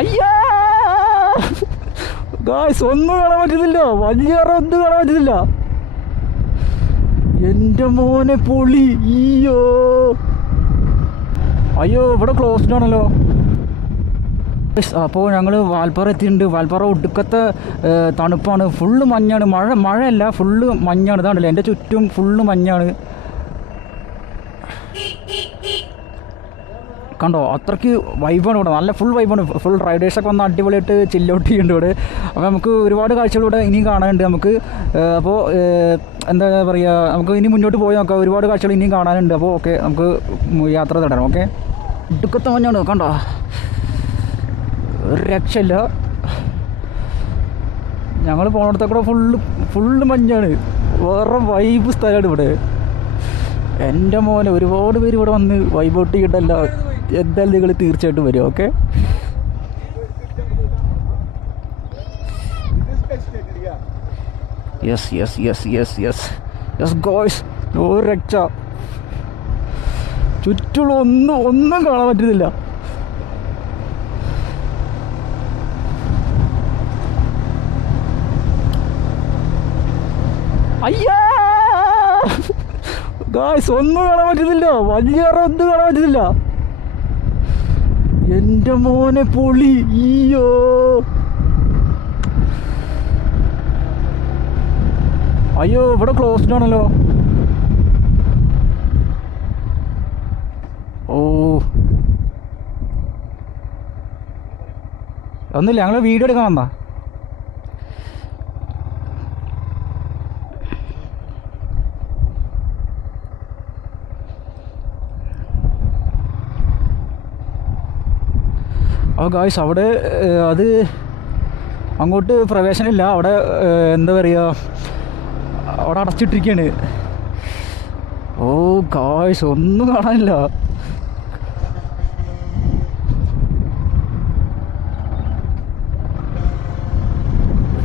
അയ്യാ ഗായ്സ് ഒന്നും കാണാൻ പറ്റുന്നില്ല, വലിയേറെ ഒന്നും കാണാൻ പറ്റുന്നില്ല. എൻ്റെ മോനെ പൊളി. അയ്യോ ഇവിടെ ക്ലോസ്ഡ് ആണല്ലോ. അപ്പോൾ ഞങ്ങൾ വാൽപ്പാറ എത്തിയിട്ടുണ്ട്. വാൽപ്പാറ ഒടുക്കത്തെ തണുപ്പാണ്, ഫുള്ള് മഞ്ഞാണ്. മഴയല്ല, ഫുള്ള് മഞ്ഞാണ്. ഇതാണല്ലോ എൻ്റെ ചുറ്റും ഫുള്ള് മഞ്ഞാണ്. കണ്ടോ, അത്രയ്ക്ക് വൈബാണ് ഇവിടെ, നല്ല ഫുൾ വൈബാണ്. ഫുൾ റൈഡേഴ്സൊക്കെ വന്ന് അടിപൊളിയായിട്ട് ചില്ലൗട്ട് ചെയ്യുന്നുണ്ട് ഇവിടെ. അപ്പോൾ നമുക്ക് ഒരുപാട് കാഴ്ചകൾ ഇവിടെ ഇനിയും കാണാനുണ്ട് നമുക്ക്. അപ്പോൾ എന്താ പറയുക, നമുക്ക് ഇനി മുന്നോട്ട് പോയി നോക്കാം. ഒരുപാട് കാഴ്ചകൾ ഇനിയും കാണാനുണ്ട്. അപ്പോൾ ഓക്കെ, നമുക്ക് യാത്ര തുടരാം. ഓക്കെ, ഇടുക്കത്തെ മഞ്ഞാണ് കണ്ടോ, ഒരു രക്ഷയില്ല. ഞങ്ങൾ പോകുന്നിടത്തൊക്കെ ഫുള്ള് മഞ്ഞാണ്. വേറെ വൈബ് സ്ഥലമാണ് ഇവിടെ. എൻ്റെ മോനെ ഒരുപാട് പേര് ഇവിടെ വന്ന് വൈബൗട്ട് ചെയ്തിട്ടല്ല, എന്തായാലും നിങ്ങൾ തീർച്ചയായിട്ടും വരും. ഓക്കെ, യെസ് ഗോയ്സ്, ഒരു രക്ഷ. ചുറ്റുള്ള ഒന്നും കാണാൻ പറ്റുന്നില്ല. അയ്യാ ഗായ്സ് ഒന്നും കാണാൻ പറ്റുന്നില്ല, വലിയേറെ ഒന്നും കാണാൻ പറ്റുന്നില്ല. എൻ്റെ മോനെ പൊളി. അയ്യോ ഇവിടെ ക്ലോസ്ഡ് ആണല്ലോ. ഒന്നുമില്ല, ഞങ്ങൾ വീഡിയോ എടുക്കാൻ വന്നാ. അപ്പോൾ ഗായ്സ് അവിടെ അത് അങ്ങോട്ട് പ്രവേശനമില്ല. അവിടെ എന്താ പറയുക, അവിടെ അടച്ചിട്ടിരിക്കുകയാണ്. ഗായ്സ് ഒന്നും കാണാനില്ല.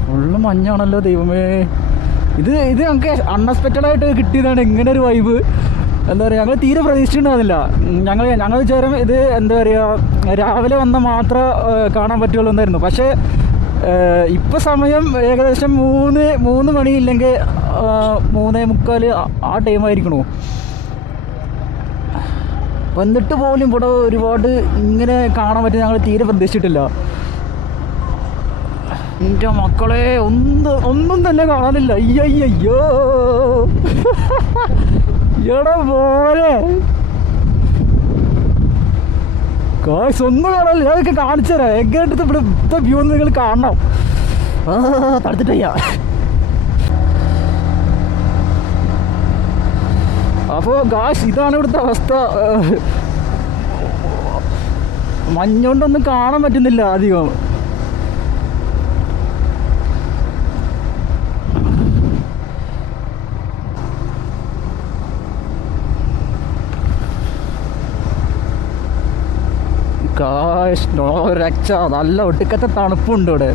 ഫുള്ള് മഞ്ഞാണല്ലോ ദൈവമേ. ഇത് ഞങ്ങൾക്ക് അൺഎക്സ്പെക്റ്റഡായിട്ട് കിട്ടിയതാണ് ഇങ്ങനെ ഒരു വൈബ്. എന്താ പറയുക, ഞങ്ങൾ തീരെ പ്രതീക്ഷിച്ചിട്ടുണ്ടായിരുന്നില്ല. ഞങ്ങൾ വിചാരം ഇത് എന്താ പറയുക, രാവിലെ വന്നാൽ മാത്രമേ കാണാൻ പറ്റുള്ളൂ എന്നായിരുന്നു. പക്ഷേ ഇപ്പോൾ സമയം ഏകദേശം 3 മണി ഇല്ലെങ്കിൽ 3:45 ആ ടൈമായിരിക്കണു. എന്നിട്ട് പോലും ഇവിടെ ഒരുപാട് ഇങ്ങനെ കാണാൻ പറ്റും ഞങ്ങൾ തീരെ പ്രതീക്ഷിച്ചിട്ടില്ല. എൻ്റെ മക്കളെ ഒന്നും തന്നെ കാണാനില്ല. അയ്യോ എടാ പോലെ കാശ് ഒന്നും കാണാനില്ല. അതൊക്കെ കാണിച്ചു തരാം എങ്ങനെടുത്ത് ഇവിടുത്തെ വ്യൂ ഒന്ന് നിങ്ങൾ കാണണം. തടുത്തിട്ടയ്യ. അപ്പോൾ ഗായ്സ് ഇതാണ് ഇവിടുത്തെ അവസ്ഥ. മഞ്ഞുകൊണ്ടൊന്നും കാണാൻ പറ്റുന്നില്ല അധികം. രക്ഷ, നല്ല ഒടുക്കത്തെ തണുപ്പുണ്ട് ഇവിടെ.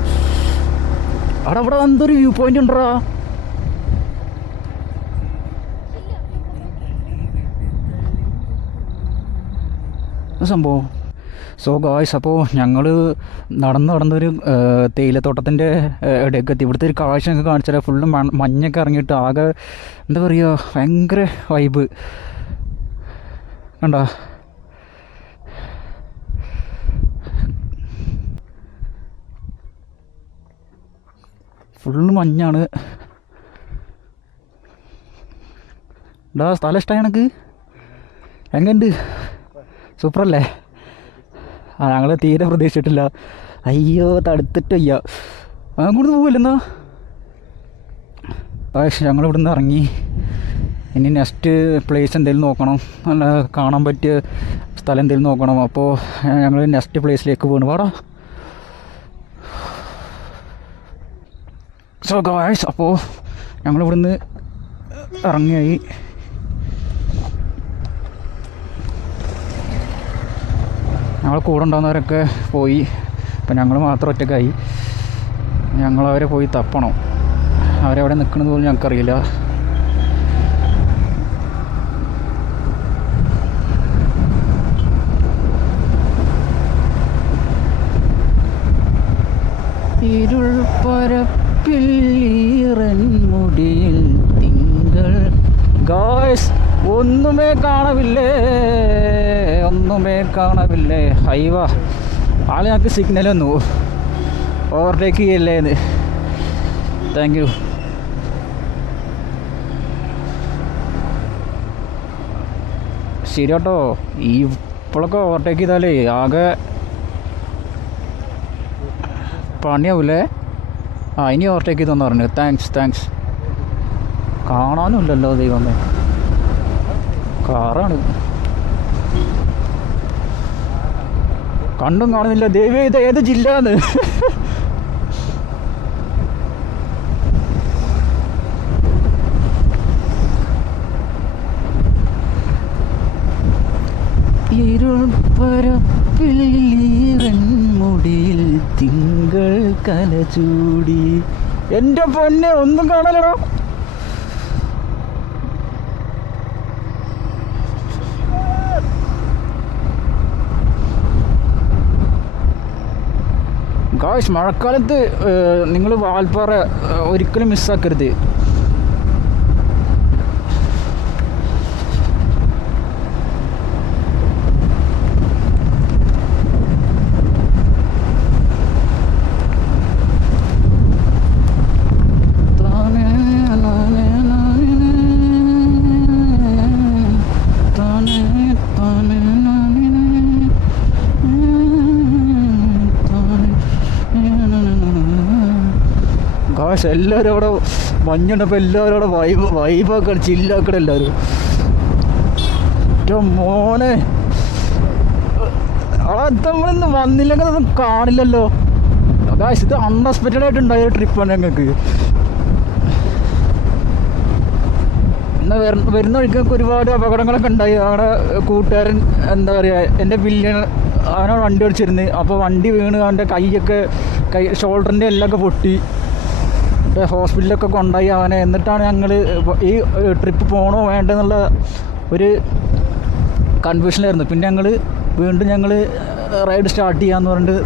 അവിടെ എന്തൊരു വ്യൂ പോയിന്റ് ഉണ്ടോ സംഭവം. സോ ഗായ്സ്, അപ്പോൾ ഞങ്ങൾ നടന്നൊരു തേയിലത്തോട്ടത്തിൻ്റെ ഇടയ്ക്ക് എത്തി. ഇവിടുത്തെ ഒരു കാഴ്ച ഞങ്ങൾക്ക് കാണിച്ചാൽ ഫുള്ള് മഞ്ഞൊക്കെ ഇറങ്ങിയിട്ട് ആകെ എന്താ പറയുക, ഭയങ്കര വൈബ് കണ്ടോ. ഫുള്ള് മഞ്ഞാണ്. സ്ഥലം ഇഷ്ടമായി എനിക്ക്. എങ്ങനെയുണ്ട്, സൂപ്പറല്ലേ? ഞങ്ങൾ തീരെ പ്രതീക്ഷിച്ചിട്ടില്ല. അയ്യോ തടുത്തിട്ട് വയ്യ. അങ്ങോട്ട് പോവില്ലെന്നാ. പക്ഷേ ഞങ്ങളിവിടുന്ന് ഇറങ്ങി. ഇനി നെക്സ്റ്റ് പ്ലേസ് എന്തെങ്കിലും നോക്കണം, നല്ല കാണാൻ പറ്റിയ സ്ഥലം എന്തെങ്കിലും നോക്കണം. അപ്പോൾ ഞങ്ങൾ നെക്സ്റ്റ് പ്ലേസിലേക്ക് പോകണം. വാടാ. സോ ഗായ്സ്, അപ്പോൾ ഞങ്ങളിവിടുന്ന് ഇറങ്ങിയായി. ഞങ്ങൾ കൂടെ ഉണ്ടാകുന്നവരൊക്കെ പോയി. അപ്പം ഞങ്ങൾ മാത്രം ഒറ്റക്കായി. ഞങ്ങളവരെ പോയി തപ്പണം. അവരെവിടെ നിൽക്കണമെന്ന് പോലും ഞങ്ങൾക്കറിയില്ല. ഇരുൾ പരപ്പിൽ ഈറൻ മുടിയിൽ തിങ്കൾ. ഗായ്സ് ഒന്നുമേ കാണവില്ലേ. ഹൈവ ആളെ ഞങ്ങൾക്ക് സിഗ്നൽ വന്നു, ഓവർടേക്ക് ചെയ്യല്ലേന്ന്. Thank you. ശരി കേട്ടോ, ഇപ്പോഴൊക്കെ ഓവർടേക്ക് ചെയ്താലേ ആകെ പണിയാവൂലേ. ഇനി ഓവർടേക്ക് ചെയ്തെന്ന് പറഞ്ഞു. താങ്ക്സ്. കാണാനുമില്ലല്ലോ ദൈവമേ, കാറാണ്. കണ്ടും കാണുന്നില്ല. ദൈവം ഇത് ഏത് ജില്ലയാണ്? ഇരുൾപ്പരപ്പിൽ മുടിയിൽ തിങ്കൾ കലചൂടി. എൻ്റെ പൊന്നെ ഒന്നും കാണലടോ. ഗായ്സ് മഴക്കാലത്ത് നിങ്ങൾ വാൽപ്പാറ ഒരിക്കലും മിസ്സാക്കരുത്. ഗായ്സ് എല്ലാവരും അവിടെ മഞ്ഞുണ്ടപ്പോൾ എല്ലാവരും അവിടെ വൈബാക്കണം, ചില്ലാക്കണം എല്ലാവരും. മോനെ നമ്മളിന്ന് വന്നില്ലെങ്കിൽ അതൊന്നും കാണില്ലല്ലോ. ഗായ്സ് ഇത് അൺഎക്സ്പെക്റ്റഡ് ആയിട്ട് ഉണ്ടായ ട്രിപ്പാണ് ഞങ്ങൾക്ക്. എന്നാൽ വരുന്ന വഴിക്കൊക്കെ ഒരുപാട് അപകടങ്ങളൊക്കെ ഉണ്ടായി. അവിടെ കൂട്ടുകാരൻ എന്താ പറയുക, എൻ്റെ വില്യൻ അവനോട് വണ്ടി ഓടിച്ചിരുന്നു. അപ്പോൾ വണ്ടി വീണ് അവൻ്റെ ഷോൾഡറിൻ്റെ എല്ലൊക്കെ പൊട്ടി. ഹോസ്പിറ്റലിലൊക്കെ കൊണ്ടുപോയി അവനെ. എന്നിട്ടാണ് ഞങ്ങൾ ഈ ട്രിപ്പ് പോകണോ വേണ്ടെന്നുള്ള ഒരു കൺഫ്യൂഷനിലായിരുന്നു. പിന്നെ വീണ്ടും റൈഡ് സ്റ്റാർട്ട് ചെയ്യാമെന്ന് പറഞ്ഞിട്ട്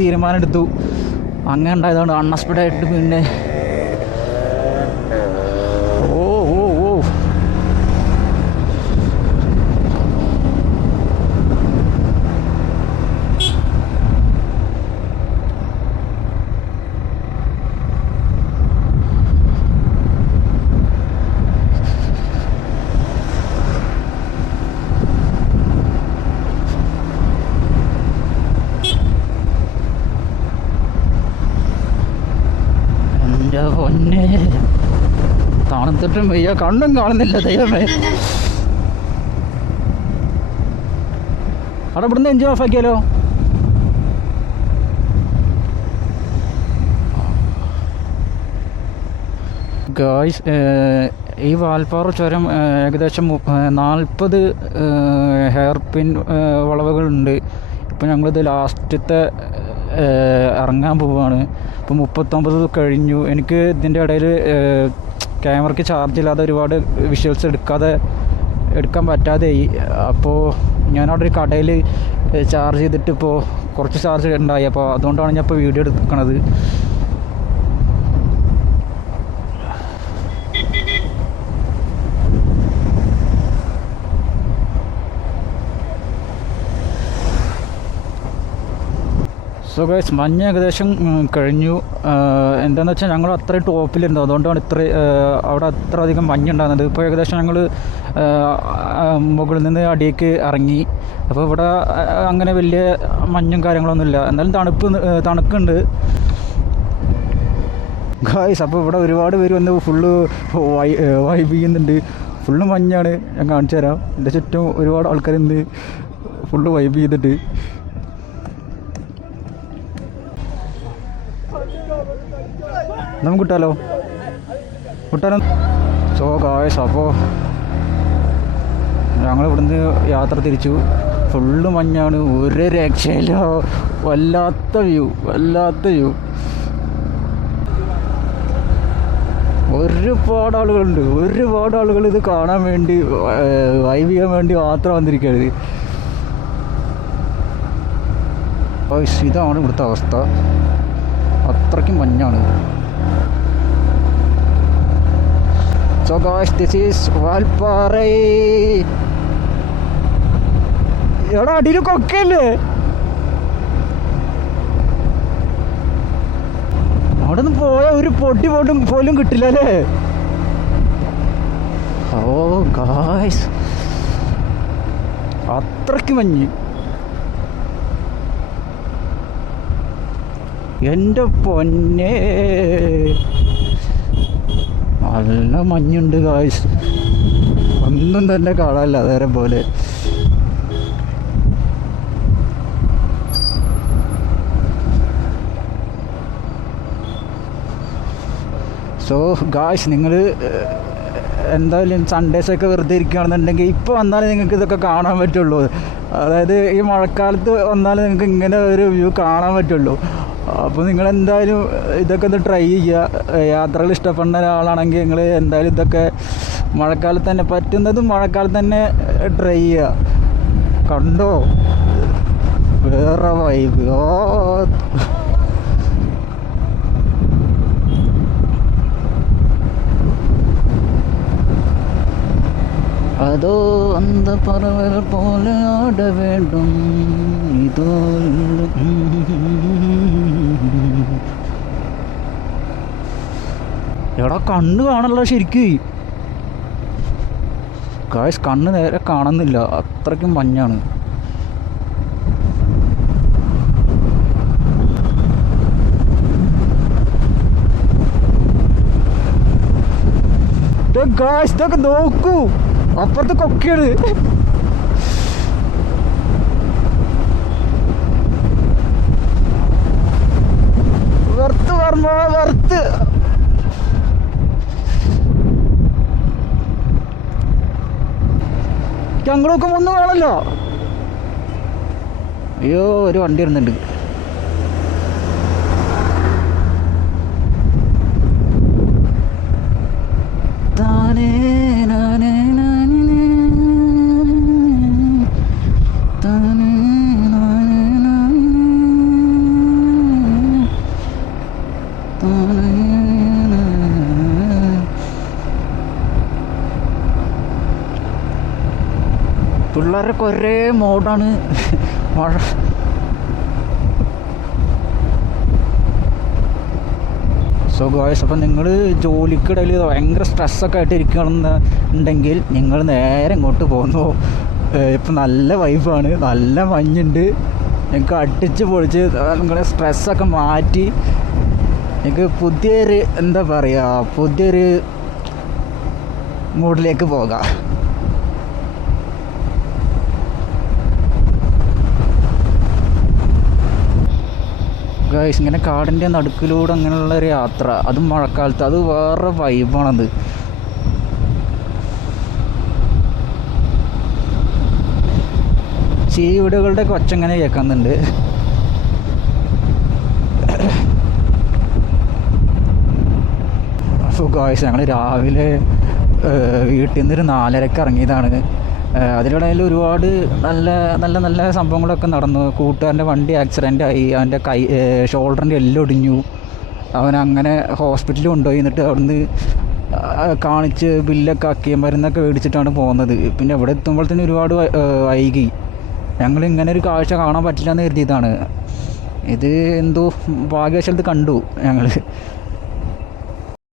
തീരുമാനം എടുത്തു. അങ്ങനെ ഉണ്ടായതാണ് അൺഎക്സ്പെക്റ്റഡ് ആയിട്ട്. പിന്നെ ഓ പൊന്നെ, തണുത്തിട്ടും വയ്യ, കണ്ണും കാണുന്നില്ല ദൈവമേ. അവിടെ ഇവിടുന്ന് എൻജിൻ ഓഫാക്കിയാലോ? ഗായ്സ് ഈ വാൽപ്പാറ ചുരം ഏകദേശം 40 ഹെയർ പിൻ വളവുകളുണ്ട്. ഇപ്പം ഞങ്ങളിത് ലാസ്റ്റത്തെ ഇറങ്ങാൻ പോവുകയാണ്. ഇപ്പോൾ 39 കഴിഞ്ഞു. എനിക്ക് ഇതിൻ്റെ ഇടയിൽ ക്യാമറയ്ക്ക് ചാർജ് ഇല്ലാതെ ഒരുപാട് വിഷ്വൽസ് എടുക്കാൻ പറ്റാതെയായി. അപ്പോൾ ഞാനവിടെ ഒരു കടയിൽ ചാർജ് ചെയ്തിട്ട് ഇപ്പോൾ കുറച്ച് ചാർജ് ഉണ്ടായി. അപ്പോൾ അതുകൊണ്ടാണ് ഞാൻ ഇപ്പോൾ വീഡിയോ എടുക്കണത്. സോ ഗൈസ് മഞ്ഞ് ഏകദേശം കഴിഞ്ഞു. എന്താണെന്ന് വെച്ചാൽ ഞങ്ങൾ അത്രയും ടോപ്പിലിരുന്നു, അതുകൊണ്ടാണ് അവിടെ അത്ര അധികം മഞ്ഞുണ്ടാകുന്നത്. ഇപ്പോൾ ഏകദേശം ഞങ്ങൾ മുകളിൽ നിന്ന് അടിയേക്ക് ഇറങ്ങി. അപ്പോൾ ഇവിടെ അങ്ങനെ വലിയ മഞ്ഞും കാര്യങ്ങളൊന്നുമില്ല, എന്നാലും തണുക്കുണ്ട് ഗൈസ്. അപ്പോൾ ഇവിടെ ഒരുപാട് പേര് വന്ന് ഫുള്ള് വൈബ് ചെയ്യുന്നുണ്ട്. ഫുള്ള് മഞ്ഞാണ്, ഞാൻ കാണിച്ചു തരാം. എൻ്റെ ചുറ്റും ഒരുപാട് ആൾക്കാരുണ്ട് ഫുള്ള് വൈബ് ചെയ്തിട്ട്. നമുക്ക് കിട്ടാലോ. സോ ഗായ്സ്, അപ്പോൾ ഞങ്ങൾ ഇവിടുന്ന് യാത്ര തിരിച്ചു. ഫുള്ള് മഞ്ഞാണ്, ഒരു രക്ഷയില്ല. വല്ലാത്ത വ്യൂ. ഒരുപാട് ആളുകൾ ഇത് കാണാൻ വേണ്ടി, വൈബ് ചെയ്യാൻ വേണ്ടി മാത്രം വന്നിരിക്കുകയാണ്. ഇതാണ് ഇവിടുത്തെ അവസ്ഥ. അത്രയ്ക്കും മഞ്ഞാണ്. So guys, this is Valparai. എടാ അടിയിൽ കൊക്കല്ലേ, അവിടെ നിന്ന് പോയ ഒരു പൊടി പോലും കിട്ടില്ല അല്ലേ. ഓ ഗായ്സ്, അത്രയ്ക്ക് മഞ്ഞ്. എൻ്റെ പൊന്നെ, നല്ല മഞ്ഞുണ്ട് ഗായ്സ്. ഒന്നും തന്നെ കാണാനില്ല അതേരെ പോലെ. സോ ഗായ്സ്, നിങ്ങൾ എന്തായാലും സൺഡേസൊക്കെ വെറുതെ ഇരിക്കുകയാണെന്നുണ്ടെങ്കിൽ ഇപ്പോൾ വന്നാലേ നിങ്ങൾക്ക് ഇതൊക്കെ കാണാൻ പറ്റുള്ളൂ. അതായത് ഈ മഴക്കാലത്ത് വന്നാലേ നിങ്ങൾക്ക് ഇങ്ങനെ ഒരു വ്യൂ കാണാൻ പറ്റുള്ളൂ. അപ്പോൾ നിങ്ങളെന്തായാലും ഇതൊക്കെ ഒന്ന് ട്രൈ ചെയ്യുക. യാത്രകൾ ഇഷ്ടപ്പെടുന്ന ഒരാളാണെങ്കിൽ നിങ്ങൾ എന്തായാലും ഇതൊക്കെ മഴക്കാലത്ത് തന്നെ, പറ്റുന്നതും മഴക്കാലത്ത് തന്നെ ട്രൈ ചെയ്യുക. കണ്ടോ വേറെ വൈബ്. ഓ അതോ അന്ത പറവകൾ പോലെ ആട വേണ്ടും ഇതോ. എടാ കണ്ണ് കാണല്ലോ ശരിക്ക് ഗായ്സ്, കണ്ണ് നേരെ കാണുന്നില്ല, അത്രയ്ക്കും മഞ്ഞാണ്. ഗായ്സ് ഇതൊക്കെ നോക്കൂ, അപ്പുറത്ത് കൊക്കയാണ്. വെറുത്ത് വർമ്മ വെറുത്ത്. ഞങ്ങളൊക്കെ ഒന്നും കാണല്ലോ. അയ്യോ, ഒരു വണ്ടി വരുന്നുണ്ട്. താനേ നാനേ പിള്ളേരൊക്കെ ഒരേ മോഡാണ്. മഴ സോ ഗായ്സ്, അപ്പം നിങ്ങൾ ജോലിക്കിടയിൽ ഭയങ്കര സ്ട്രെസ്സൊക്കെ ആയിട്ട് ഇരിക്കണമെന്നുണ്ടെങ്കിൽ നിങ്ങൾ നേരെ ഇങ്ങോട്ട് പോകുന്നു. ഇപ്പം നല്ല വൈബാണ്, നല്ല മഞ്ഞുണ്ട്. നിങ്ങൾക്ക് അടിച്ച് പൊളിച്ച് നിങ്ങളുടെ സ്ട്രെസ്സൊക്കെ മാറ്റി നിങ്ങൾക്ക് പുതിയൊരു എന്താ പറയുക, പുതിയൊരു മൂഡിലേക്ക് പോകാം. ഗൈസ്, ഇങ്ങനെ കാടിൻ്റെ നടുക്കിലൂടെ അങ്ങനെയുള്ളൊരു യാത്ര, അതും മഴക്കാലത്ത്, അത് വേറെ വൈബാണത്. ചീവിടുകളുടെ കൊച്ചങ്ങനെ കേൾക്കുന്നുണ്ട്. അപ്പോൾ ഗൈസ്, ഞങ്ങൾ രാവിലെ വീട്ടിൽ നിന്നൊരു 4:30 ഇറങ്ങിയതാണ്. അതിനിടയിൽ ഒരുപാട് നല്ല നല്ല നല്ല സംഭവങ്ങളൊക്കെ നടന്നു. കൂട്ടുകാരൻ്റെ വണ്ടി ആക്സിഡൻ്റ് ആയി, അവൻ്റെ ഷോൾഡറിൻ്റെ എല്ലാം ഒടിഞ്ഞു. അവനങ്ങനെ ഹോസ്പിറ്റലിൽ കൊണ്ടുപോയി. എന്നിട്ട് അവിടുന്ന് കാണിച്ച് ബില്ലൊക്കെ ആക്കി മരുന്നൊക്കെ മേടിച്ചിട്ടാണ് പോകുന്നത്. പിന്നെ ഇവിടെ എത്തുമ്പോഴത്തേന് ഒരുപാട് വൈകി. ഞങ്ങളിങ്ങനെ ഒരു കാഴ്ച കാണാൻ പറ്റില്ല എന്ന് കരുതിയതാണ്. ഇത് എന്തോ ഭാഗ്യവശാൽ കണ്ടു ഞങ്ങൾ.